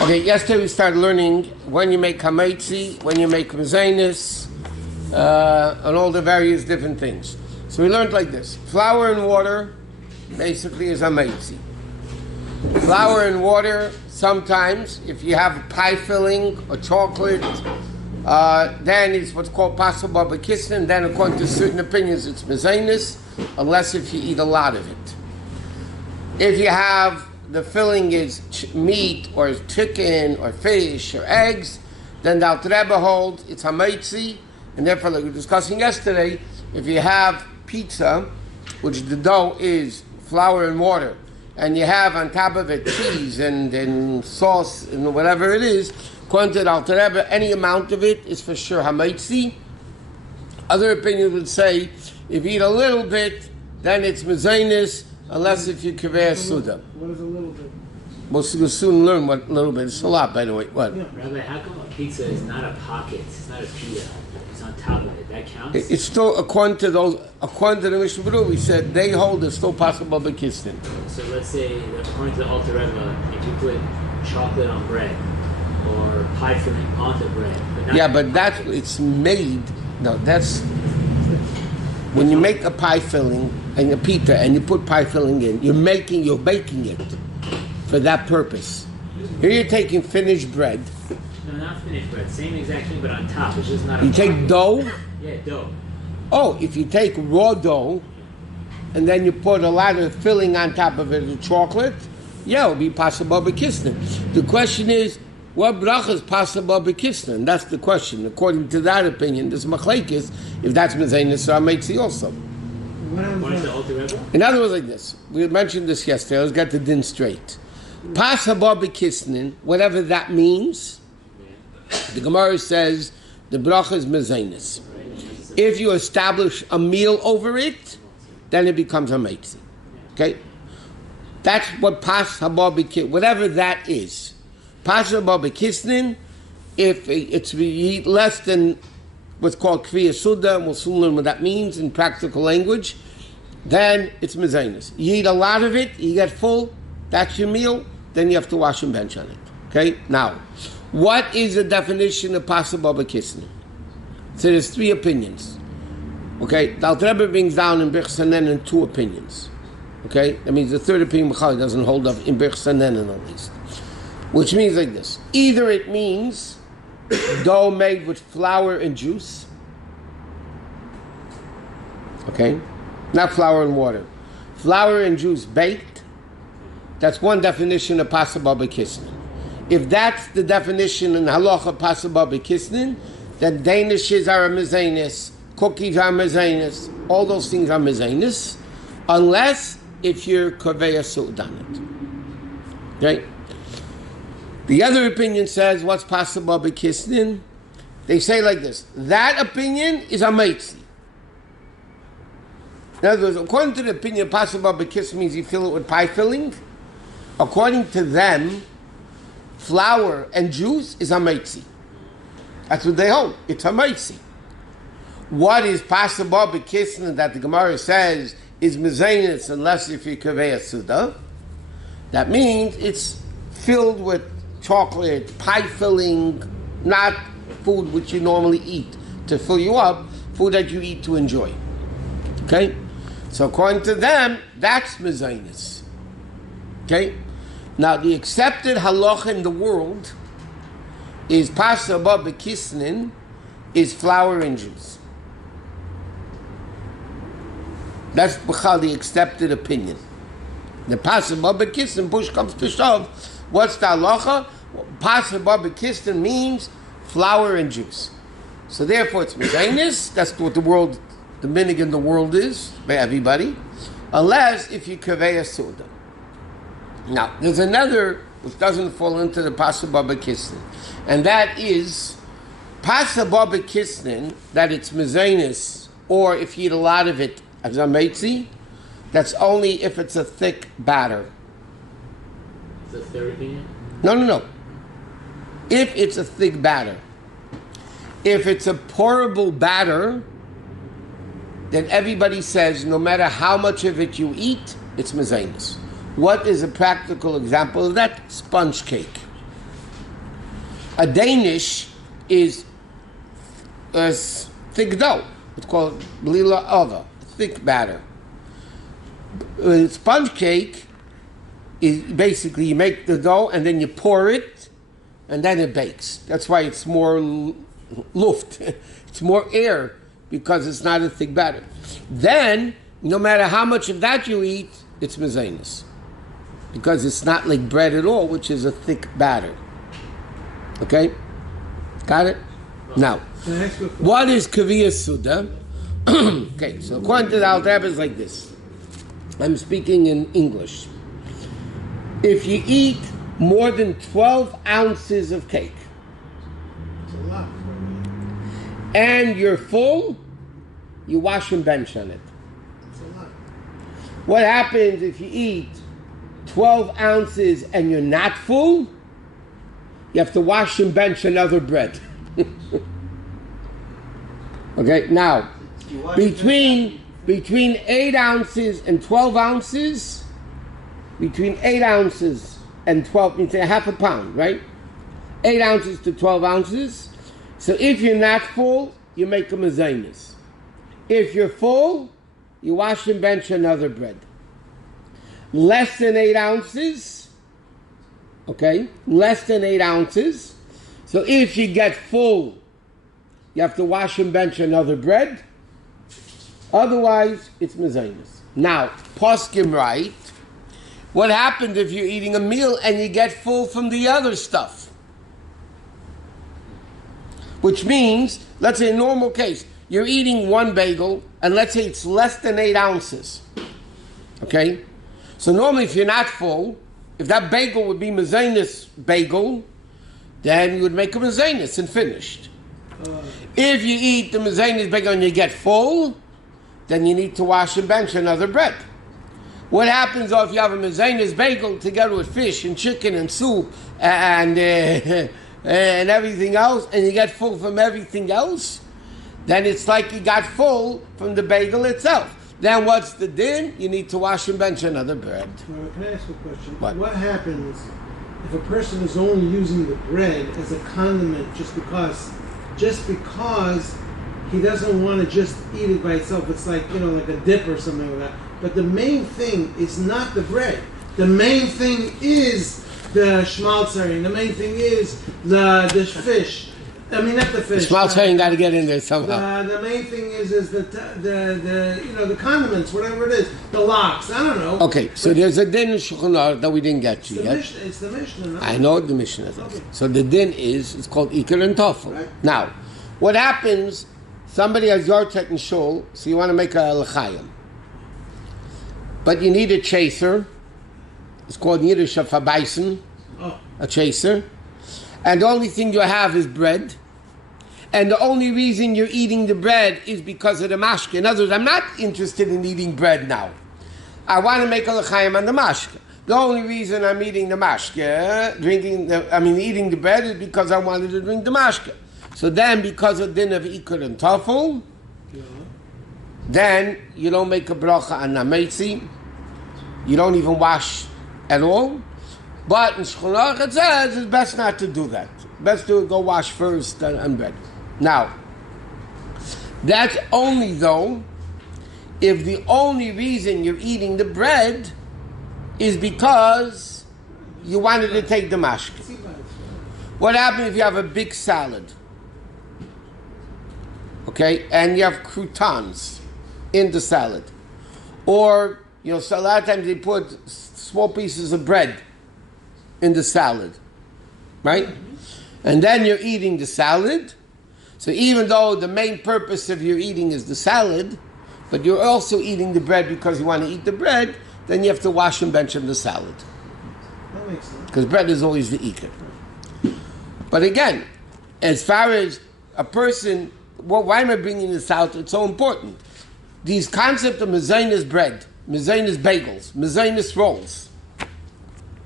Okay, yesterday we started learning when you make hametzi, when you make mezainis, and all the various different things. So we learned like this. Flour and water basically is hametzi. Flour and water, sometimes, if you have pie filling or chocolate, then it's what's called pasal barbekisnin. Then according to certain opinions, it's mezainis, unless if you eat a lot of it. If you have the filling is meat or chicken or fish or eggs, then the Alter Rebbe holds it's hametzi, and therefore, like we were discussing yesterday, if you have pizza, which the dough is flour and water, and you have on top of it cheese and sauce and whatever it is, according to the Alter Rebbe, any amount of it is for sure hametzi. Other opinions would say if you eat a little bit, then it's mezainis, unless if you kaveh suda. What is a little bit? We'll soon learn what a little bit. It's a lot, by the way. What? Yeah. Rabbi, how come a pizza is not a pocket? It's not a pita. It's on top of it. That counts? It's still, according to the Mishnah Berurah, we said they hold it's still possible b'kistin. So let's say, according to the Alter Rebbe, if you put chocolate on bread or pie filling on the bread, but not Yeah, but that's, it's made, no, that's, when you make a pie filling and a pita and you put pie filling in, you're baking it for that purpose. Here you're taking finished bread. No, not finished bread. Same exact thing, but on top. It's just not a You take pocket. dough. Yeah, dough. Oh, if you take raw dough and then you put a lot of filling on top of it with chocolate, yeah, it would be possible b'kisnin. The question is, what brachos is possible b'kisnin? That's the question. According to that opinion, this machlekes, if that's mezainis or hametzi also. According to the Alter Rebbe? In other words, like this. We mentioned this yesterday. Let's get the din straight. Possible b'kisnin, whatever that means, the Gemara says the bracha is mezainis. If you establish a meal over it, then it becomes hametzi. Okay? That's what pas haba b'kisnin, whatever that is. Pas haba b'kisnin, if it's you eat less than what's called kviya suda, and we'll soon learn what that means in practical language, then it's mezainis. You eat a lot of it, you get full, that's your meal, then you have to wash and bench on it. Okay? Now, what is the definition of pas haba b'kisnin? So there's three opinions. Okay, the Alter Rebbe brings down in Brachos in two opinions. Okay, that means the third opinion doesn't hold up in Brachos at least. Which means like this: either it means dough made with flour and juice. Okay, not flour and water, flour and juice baked. That's one definition of pas haba b'kisnin. If that's the definition in halacha pas haba b'kisnin, then danishes are a mezainis, cookies are mezainis, all those things are mezainis, unless if you're kaveh su'ud on it. Okay? The other opinion says, what's possible b'kisnin? They say like this, that opinion is hametzi. In other words, according to the opinion, possible b'kisnin means you fill it with pie filling. According to them, flour and juice is hametzi. That's what they hold. It's hametzi. What is possible b'kisnin that the Gemara says is mezainis unless if you kaveh suda? That means it's filled with chocolate, pie filling, not food which you normally eat to fill you up, food that you eat to enjoy. Okay? So according to them, that's mezainis. Okay? Now the accepted halacha in the world is pas haba b'kisnin is flour and juice. That's the accepted opinion. The pas haba b'kisnin, push comes to shove, what's the halacha? Pas haba b'kisnin means flour and juice. So therefore it's mezainis, that's what the world, the minig in the world is, by everybody, unless if you kaveh suda. Now, there's another which doesn't fall into the pas haba b'kisnin, and that is pas haba b'kisnin, that it's mezainis, or if you eat a lot of it as hametzi, that's only if it's a thick batter. Is the third opinion? No. If it's a thick batter. If it's a pourable batter, then everybody says no matter how much of it you eat, it's mezainis. What is a practical example of that? Sponge cake. A Danish is a thick dough. It's called lila ova, thick batter. Sponge cake is basically you make the dough and then you pour it and then it bakes. That's why it's more luft. It's more air because it's not a thick batter. Then, no matter how much of that you eat, it's mezainis. Because it's not like bread at all, which is a thick batter. Okay? Got it? Now, what is kaviyah suda? Okay, so according to the Alter Rebbe, it's like this. I'm speaking in English. If you eat more than 12 ounces of cake, It's a lot. and you're full, you wash and bench on it. It's a lot. What happens if you eat 12 ounces and you're not full? You have to wash and bench another bread. Okay, now, between 8 ounces and 12 ounces, between 8 ounces and 12, it's a half a pound, right? 8 ounces to 12 ounces. So if you're not full, you make a mezainis. If you're full, you wash and bench another bread. Less than 8 ounces, okay? Less than 8 ounces. So if you get full, you have to wash and bench another bread. Otherwise, it's mezainis. Now, poskim right. What happened if you're eating a meal and you get full from the other stuff? Which means, let's say in normal case, you're eating one bagel, and let's say it's less than 8 ounces. Okay? So normally if you're not full, if that bagel would be mezainis bagel, then you would make a mezainis and finished. If you eat the mezainis bagel and you get full, then you need to wash and bench another bread. What happens if you have a mezainis bagel together with fish and chicken and soup and everything else, and you get full from everything else? Then it's like you got full from the bagel itself. Then what's the din? You need to wash and bench another bread. Can I ask a question? What happens if a person is only using the bread as a condiment just because he doesn't want to just eat it by itself? It's like, like a dip or something like that. But the main thing is not the bread. The main thing is the schmaltzer. The main thing is the fish. I mean, not the fish. Schmaltzer got to get in there somehow. The main thing is the the condiments, whatever it is, the lox. I don't know. Okay, so there's a din in Shulchan Aruch that we didn't get to yet. It's the Mishnah. No? I know the Mishnah is. Okay. So the din it's called Iker and Tofel. Right. Now, what happens, somebody has Yartek and Shul, so you want to make a l'chaim. But you need a chaser. It's called Yiddish a fabaisen, a chaser. And the only thing you have is bread. And the only reason you're eating the bread is because of the mashke. In other words, I'm not interested in eating bread now. I want to make a l'chaim on the mashke. The only reason I'm eating the mashke, eating the bread is because I wanted to drink the mashke. So then, because of din of ikur and tafel, then you don't make a bracha on nametzi. You don't even wash at all. But in Shulchan Aruch it says it's best not to do that. Best to go wash first on bread. Now, that's only though if the only reason you're eating the bread is because you wanted to take the mashke. What happens if you have a big salad? Okay, and you have croutons in the salad. Or, so a lot of times they put small pieces of bread in the salad, right? And then you're eating the salad. So even though the main purpose of your eating is the salad, but you're also eating the bread because you want to eat the bread, then you have to wash and bench on the salad. That makes sense. Because bread is always the ikar. But again, as far as a person, why am I bringing this out? It's so important. These concepts of mezainis bread, mezainis bagels, mezainis rolls.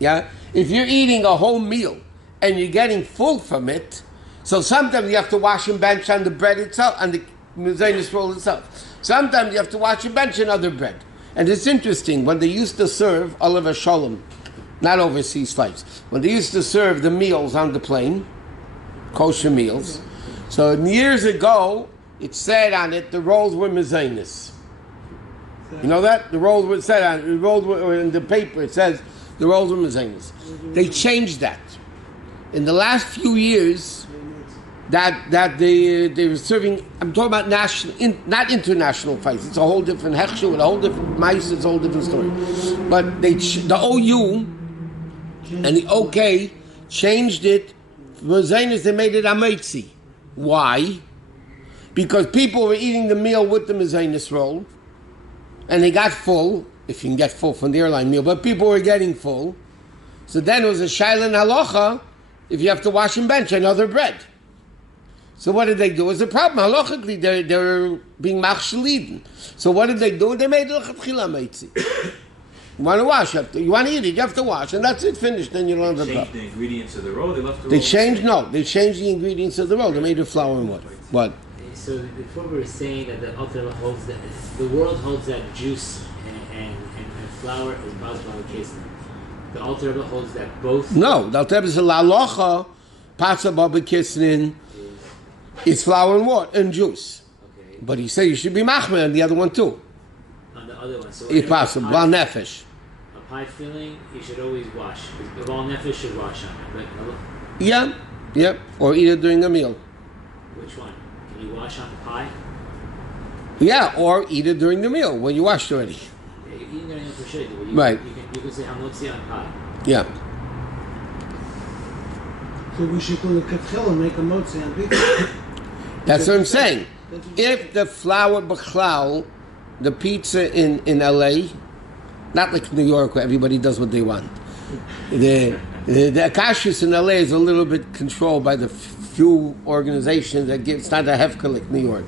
Yeah? If you're eating a whole meal and you're getting full from it, so sometimes you have to wash and bench on the bread itself, on the mezainis roll itself. Sometimes you have to wash and bench another bread. And it's interesting, when they used to serve Oliver Shalom, not overseas flights, when they used to serve the meals on the plane, kosher meals. So years ago, it said on it the rolls were mezainis. You know that? The rolls were said on the rolls were in the paper. It says the rolls were mezainis. They changed that. In the last few years, that they were serving. I'm talking about national, not international fights. It's a whole different hechsher with a whole different mice. It's a whole different story. But the OU and the OK changed it. Mezainis, they made it ameitzi. Why? Because people were eating the meal with the mezainis roll, and they got full. If you can get full from the airline meal, but people were getting full. So then it was a shayla halacha. If you have to wash and bench another bread. So what did they do? It was a problem. Halachically, they were being machshaliden. So what did they do? They made l'chatchila meitzi. You want to wash, you want to eat it, you have to wash, and that's it, finished, then you don't have the problem. They changed the ingredients of the roll, they left the roll. They changed the ingredients of the roll. They made it flour and water. What? So before we were saying that the Alter holds that the world holds that juice and flour is basbal kisnin. The Alter holds that both. No, the Alter is a lalocha, pasa babakisnin, is flour and water and juice. Okay. But he said you should be machmer on the other one too. On the other one, so if possible, bal nefesh. A pie filling, you should always wash. The bal nefesh should wash on it. But Yeah, or eat it during a meal. which one? Can you wash on the pie? Yeah, or eat it during the meal when you washed already. Yeah, you're eating during it for sure. Right. You can say hamotzi on pie. Yeah. So we should put a katchil and make a motzi on pizza. That's what I'm saying. If the flour b'chlal, the pizza in LA, not like New York where everybody does what they want. The akashis in LA is a little bit controlled by the few organizations that give, it's not a hefka like New York.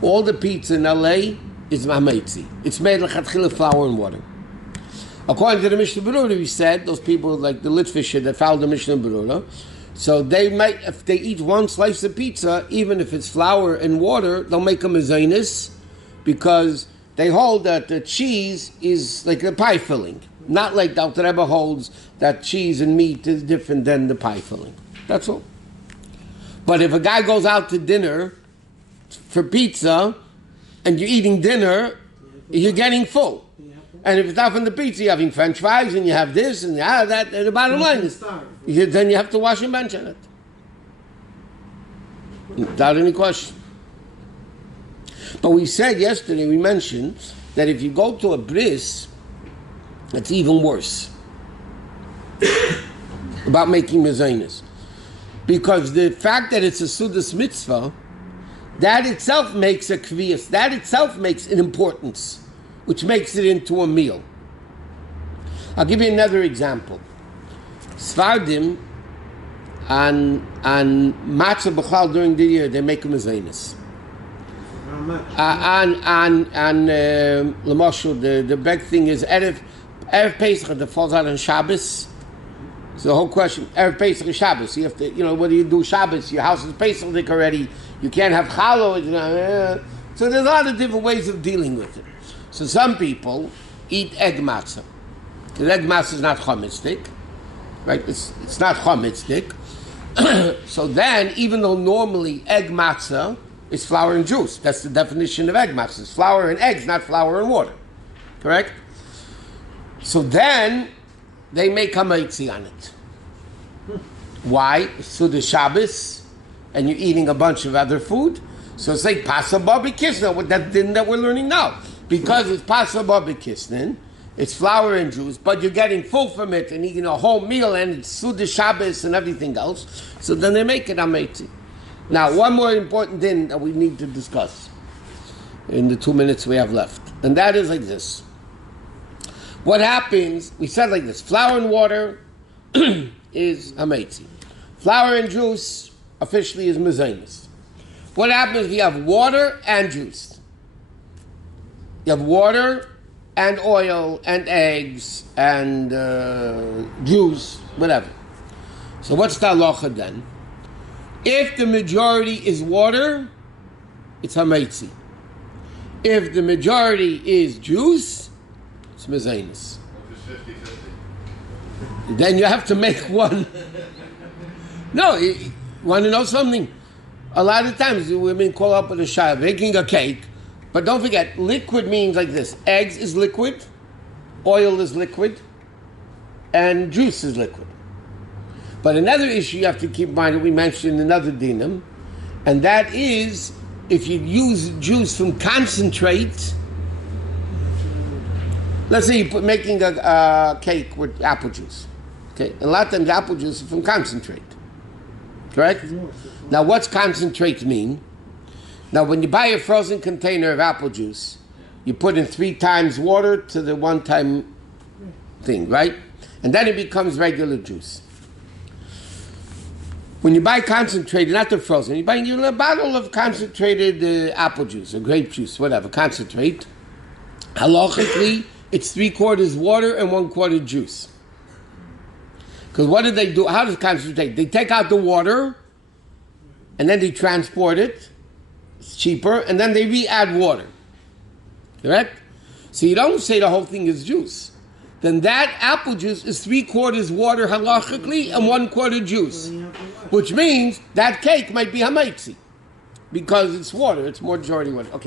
All the pizza in LA is mameitzi. It's made like flour and water. According to the Mishnah Berurah, we said, those people like the Litvisher that followed the Mishnah Berurah, so they might, if they eat one slice of pizza, even if it's flour and water, they'll make them a zainis, because they hold that the cheese is like a pie filling. Not like the Alter Rebbe holds that cheese and meat is different than the pie filling. That's all. But if a guy goes out to dinner for pizza, and you're eating dinner, you're getting full. And if it's not from the pizza, you're having French fries, and you have this, and you have that, and the bottom line is, then you have to wash and bench on it. Without any question. But we said yesterday, we mentioned, that if you go to a bris, it's even worse. About making mezainis. Because the fact that it's a sudas mitzvah, that itself makes a kviyas, that itself makes an importance, which makes it into a meal. I'll give you another example. Svardim and matzah b'chal during the year, they make a mezainis. And the big thing is Erev Pesach that falls out on Shabbos. So the whole question, Erev Pesach is Shabbos. You have to, what do you do Shabbos? Your house is Pesach already. You can't have challah. So there's a lot of different ways of dealing with it. So some people eat egg matzah. Because egg matzah is not chomitzdik. Right? It's not chomitzdik. So then, even though normally egg matzah is flour and juice. That's the definition of egg matzah. It's flour and eggs, not flour and water. Correct? So then, they make hamaitzi on it. Why? So the Shabbos, and you're eating a bunch of other food. So it's like pasa barbekisnin, with that din that we're learning now. Because it's pasa barbekisnin, it's flour and juice, but you're getting full from it and eating a whole meal, and it's Suda Shabbos and everything else. So then they make it hamaitzi. Now, one more important thing that we need to discuss in the 2 minutes we have left, and that is like this. What happens, we said like this, flour and water is hamaitzi. Flour and juice officially is mezainis. What happens if you have water and juice? You have water and oil and eggs and juice, whatever. So what's the halacha then? If the majority is water, it's hamaitzi. If the majority is juice, it's mezainis. Then you have to make one. No, Want to know something? A lot of times women call up with a shayla, baking a cake, but don't forget, liquid means like this. Eggs is liquid, oil is liquid, and juice is liquid. But another issue you have to keep in mind that we mentioned in another dinam, and that is if you use juice from concentrate. Let's say you're making a cake with apple juice. Okay, a lot of times apple juice is from concentrate. Correct? Now, what's concentrate mean? Now, when you buy a frozen container of apple juice, you put in 3 times water to the 1 time thing, right? And then it becomes regular juice. When you buy concentrated, not the frozen, you're buying a bottle of concentrated apple juice or grape juice, whatever, concentrate. Halachically, it's 3/4 water and 1/4 juice. Because what do they do? How does concentrate? They take out the water, and then they transport it. It's cheaper, and then they re-add water. Correct? So you don't say the whole thing is juice. Then that apple juice is 3/4 water halachically and 1/4 juice. Which means that cake might be hamaitzi. Because it's water, it's more majority water. Okay.